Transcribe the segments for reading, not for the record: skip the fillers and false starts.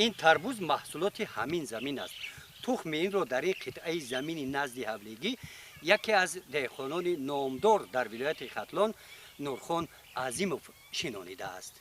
این تربوز محصولات همین زمین است. تخم این را در این قطعه زمین نزد حولگی یکی از دهقانان نامدار در ولایت ختلان نورخان عظیموف شنانیده است.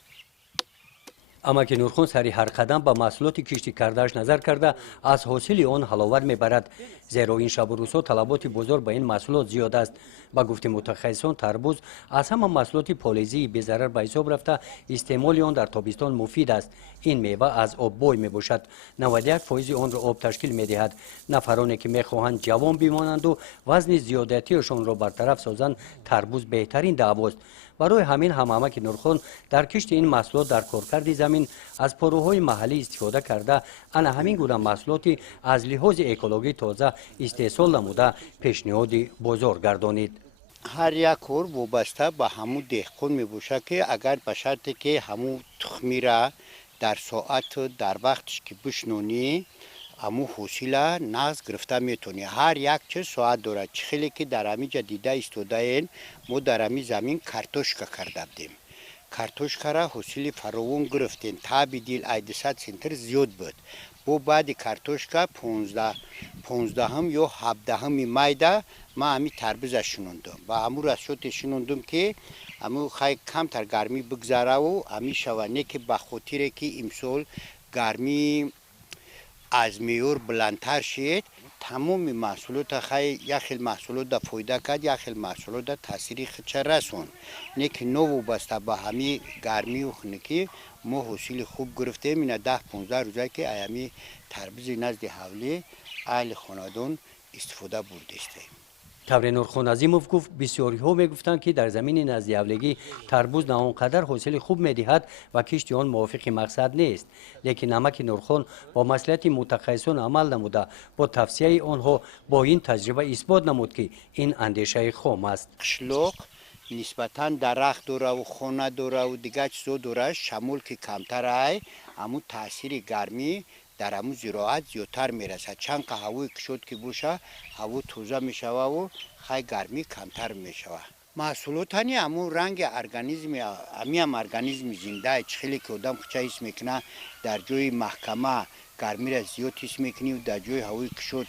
اما که نورخان سری هر قدم به محصولات کشتی کردهش نظر کرده از حاصل آن حلاوت میبرد، زیرا این شب و روزها طلبات بزرگ به این محصولات زیاد است. با گفت متخصصان تربوز از همه محصولات پالیزی بی ضرر به حساب رفته استعمال آن در تابستان مفید است. این میوه از آب بوی میباشد، 91% آن را آب تشکیل میدهد. نفرانی که میخواهند جوان بمانند و وزن زیادتیشان را برطرف سازند تربوز بهترین دعواست. برای همین همه که نورخان در کشت این محصولات در کارکرد زمین از پروهای محلی استفاده کرده انا همین گونه محصولاتی از لحاظ اکولوژی تازه استحصال نموده پیشنهاد بزرگ گردانید. هر یک کار وابسته به همون دهقان میباشه که اگر به شرطی که همون تخمی را در ساعت در وقتش که بشنونی همون حاصل نقص گرفته میتونی. هر یک چه ساعت داره. خیلی که در همینجا دیده ایستاده این ما در همین زمین کارتوشکا کرده بودیم. کارتوشکا را حاصل فراوان گرفتیم. تابیدیل 800 سنتر زیاد بود. با بعد کارتوشکا 15 یا 17 میده ما همین تربوز شنوندم. با همون رسوت شنوندم که همون خیلی کمتر گرمی بگذاره و همین شوانه که به خاطر که امسال گرمی از میور بلندتر شد تمام محصولات خیلی یک محصولات در فایده کرد، یک محصولات در تاثیری خدشه رسون. نه که نو بسته با همین گرمی و خنکی ما حاصل خوب گرفتیم. این 10-15 روزه که ایامی تربوز نزد حولی اهل خانادان استفاده برده است. طور نورخان عظیموف گفت بسیاری ها میگفتند که در زمین نزد حولگی تربوز نه آنقدر حاصل خوب میدهد و کشت آن موافق مقصد نیست، لیکن نمک نورخان با مصلحت متخصصان عمل نموده با توصیه آنها با این تجربه اثبات نمود که این اندیشه خام است. قشلاق نسبتا درخت داره و خانه داره و دیگه چیزا داره، شمول که کمتر ای اما تاثیر گرمی در همون زراعت زیادتر میرسه. چند که هوای کشود که باشه هوا تازه میشوه و خیلی گرمی کمتر میشوه. محصولات هنی همون رنگ ارگانیسم هم ارگانیسم زنده خیلی که آدم خچه حس میکنه در جای محکمه گرمی را زیاد حس میکنی و در جای هوای کشود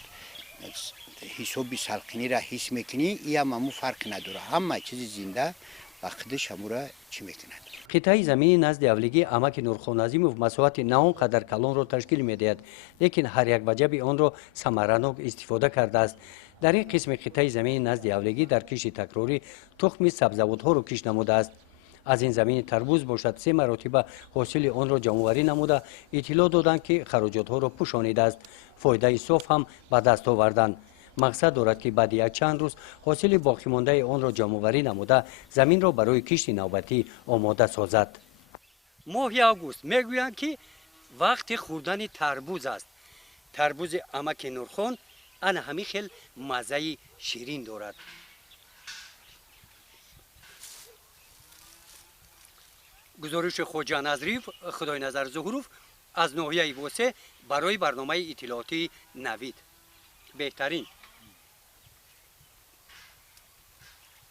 حسابی سلقینی را حس میکنی. این هم همون فرق نداره، همه چیز زنده و خودش همون را چی میکنه. قطعه زمین نزد حولگی امک نورخان عظیموف مساحت نه آنقدر کلان را تشکیل میدهد، لیکن هر یک وجب آن را ثمره‌ناک استفاده کرده است. در این قسم قطعه زمین نزد حولگی در کشت تکراری تخم سبزیجات را کشت نموده است. از این زمین تربوز باشد 3 مرتبه حاصل آن را جمع‌آوری نموده اطلاع دادند که خراجات ها را پوشانیده است. فایده صاف هم به دست آوردند. مقصد دارد که بعد یک چند روز حاصل باقی مانده آن را جمع‌آوری نموده زمین را برای کشت نوبتی آماده سازد. ماه آگوست میگویند که وقت خوردن تربوز است. تربوز امک نورخان ان همین خیل مزه شیرین دارد. گزارش خوجا نظریف خدای نظر ظهوروف از ناحیه واسه برای برنامه اطلاعاتی نوید. بهترین